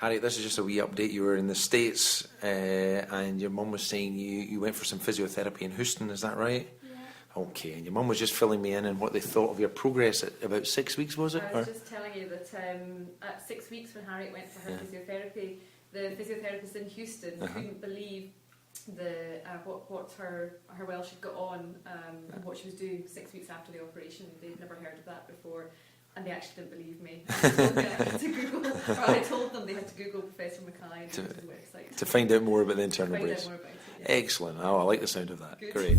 Harriet, this is just a wee update. You were in the States and your mum was saying you went for some physiotherapy in Houston, is that right? Yeah. Okay, and your mum was just filling me in on what they thought of your progress at about 6 weeks, was it? I was just telling you that at 6 weeks when Harriet went for her physiotherapy, the physiotherapist in Houston couldn't believe what her well she'd got on and what she was doing 6 weeks after the operation. They'd never heard of that before. And they actually didn't believe me. I told them they had to Google Professor Mackay and his website to find out more about the internal brace. Find out more about it, yeah. Excellent. Oh, I like the sound of that. Good. Great.